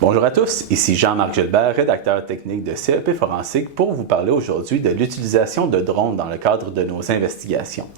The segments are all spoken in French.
Bonjour à tous, ici Jean-Marc Gilbert, rédacteur technique de CEP Forensique, pour vous parler aujourd'hui de l'utilisation de drones dans le cadre de nos investigations.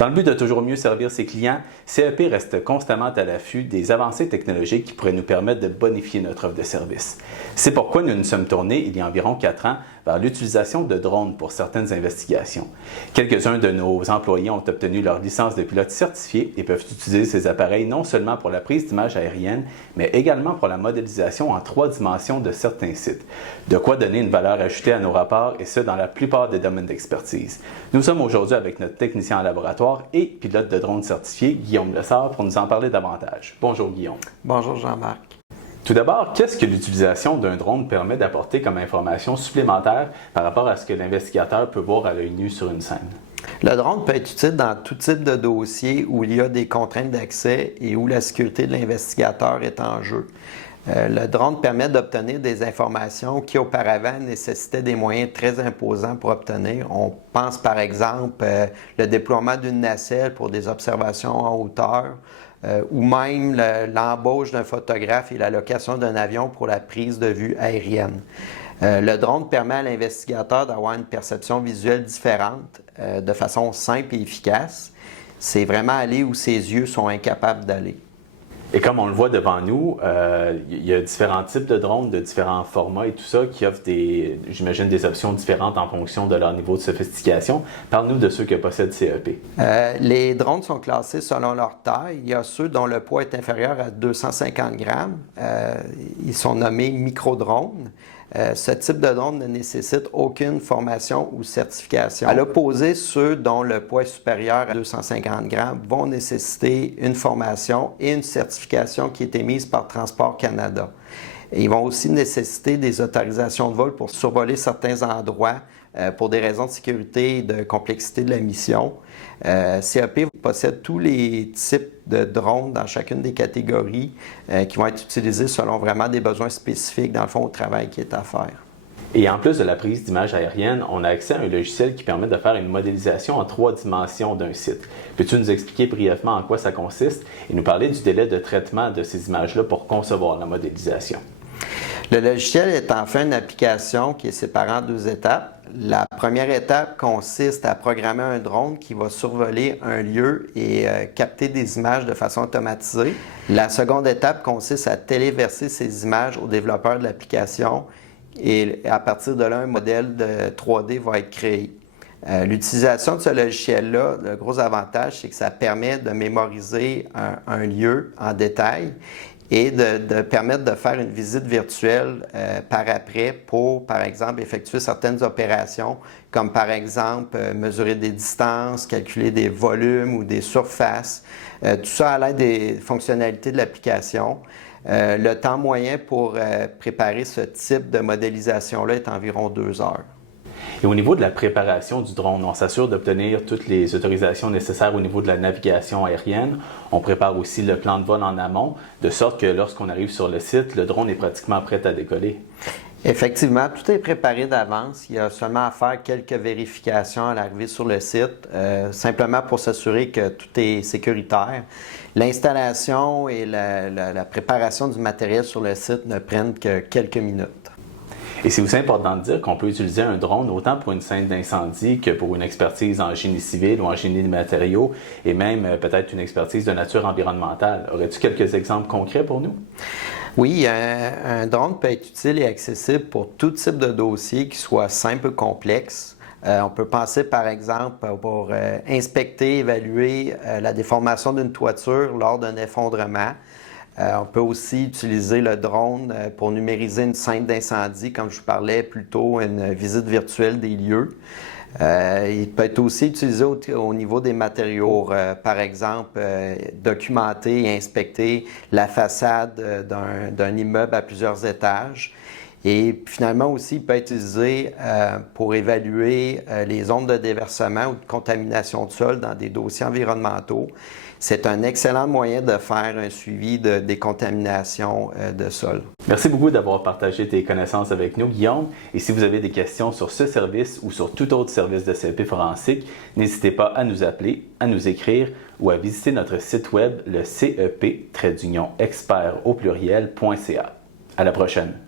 Dans le but de toujours mieux servir ses clients, CEP reste constamment à l'affût des avancées technologiques qui pourraient nous permettre de bonifier notre offre de service. C'est pourquoi nous nous sommes tournés, il y a environ 4 ans, vers l'utilisation de drones pour certaines investigations. Quelques-uns de nos employés ont obtenu leur licence de pilote certifiée et peuvent utiliser ces appareils non seulement pour la prise d'images aériennes, mais également pour la modélisation en 3 dimensions de certains sites. De quoi donner une valeur ajoutée à nos rapports, et ce, dans la plupart des domaines d'expertise. Nous sommes aujourd'hui avec notre technicien en laboratoire et pilote de drone certifié, Guillaume Lessard, pour nous en parler davantage. Bonjour Guillaume. Bonjour Jean-Marc. Tout d'abord, qu'est-ce que l'utilisation d'un drone permet d'apporter comme information supplémentaire par rapport à ce que l'investigateur peut voir à l'œil nu sur une scène? Le drone peut être utile dans tout type de dossier où il y a des contraintes d'accès et où la sécurité de l'investigateur est en jeu. Le drone permet d'obtenir des informations qui auparavant nécessitaient des moyens très imposants pour obtenir. On pense par exemple le déploiement d'une nacelle pour des observations en hauteur, ou même l'embauche d'un photographe et la location d'un avion pour la prise de vue aérienne. Le drone permet à l'investigateur d'avoir une perception visuelle différente de façon simple et efficace. C'est vraiment aller où ses yeux sont incapables d'aller. Et comme on le voit devant nous, il y a différents types de drones, de différents formats et tout ça, qui offrent j'imagine, des options différentes en fonction de leur niveau de sophistication. Parle-nous de ceux que possède CEP. Les drones sont classés selon leur taille. Il y a ceux dont le poids est inférieur à 250 grammes. Ils sont nommés micro-drones. Ce type de drone ne nécessite aucune formation ou certification. À l'opposé, ceux dont le poids est supérieur à 250 grammes vont nécessiter une formation et une certification qui est émise par Transport Canada. Et ils vont aussi nécessiter des autorisations de vol pour survoler certains endroits pour des raisons de sécurité et de complexité de la mission. CEP possède tous les types de drones dans chacune des catégories qui vont être utilisés selon vraiment des besoins spécifiques, dans le fond, au travail qui est à faire. Et en plus de la prise d'images aériennes, on a accès à un logiciel qui permet de faire une modélisation en 3 dimensions d'un site. Peux-tu nous expliquer brièvement en quoi ça consiste et nous parler du délai de traitement de ces images-là pour concevoir la modélisation? Le logiciel est en fait une application qui est séparée en 2 étapes. La première étape consiste à programmer un drone qui va survoler un lieu et capter des images de façon automatisée. La seconde étape consiste à téléverser ces images aux développeurs de l'application et à partir de là, un modèle de 3D va être créé. L'utilisation de ce logiciel-là, le gros avantage, c'est que ça permet de mémoriser un lieu en détail et de permettre de faire une visite virtuelle par après pour, par exemple, effectuer certaines opérations, comme par exemple mesurer des distances, calculer des volumes ou des surfaces, tout ça à l'aide des fonctionnalités de l'application. Le temps moyen pour préparer ce type de modélisation-là est environ 2 heures. Et au niveau de la préparation du drone, on s'assure d'obtenir toutes les autorisations nécessaires au niveau de la navigation aérienne. On prépare aussi le plan de vol en amont, de sorte que lorsqu'on arrive sur le site, le drone est pratiquement prêt à décoller. Effectivement, tout est préparé d'avance. Il y a seulement à faire quelques vérifications à l'arrivée sur le site, simplement pour s'assurer que tout est sécuritaire. L'installation et la préparation du matériel sur le site ne prennent que quelques minutes. Et c'est aussi important de dire qu'on peut utiliser un drone autant pour une scène d'incendie que pour une expertise en génie civil ou en génie des matériaux et même peut-être une expertise de nature environnementale. Aurais-tu quelques exemples concrets pour nous? Oui, un drone peut être utile et accessible pour tout type de dossier, qui soit simple ou complexe. On peut penser par exemple pour inspecter, évaluer la déformation d'une toiture lors d'un effondrement. On peut aussi utiliser le drone pour numériser une scène d'incendie, comme je vous parlais plus tôt, une visite virtuelle des lieux. Il peut être aussi utilisé au niveau des matériaux, par exemple, documenter et inspecter la façade d'un immeuble à plusieurs étages. Et finalement aussi, il peut être utilisé pour évaluer les zones de déversement ou de contamination de sol dans des dossiers environnementaux. C'est un excellent moyen de faire un suivi de décontamination de sol. Merci beaucoup d'avoir partagé tes connaissances avec nous, Guillaume. Et si vous avez des questions sur ce service ou sur tout autre service de CEP Forensique, n'hésitez pas à nous appeler, à nous écrire ou à visiter notre site web, le CEP-expert.ca. À la prochaine.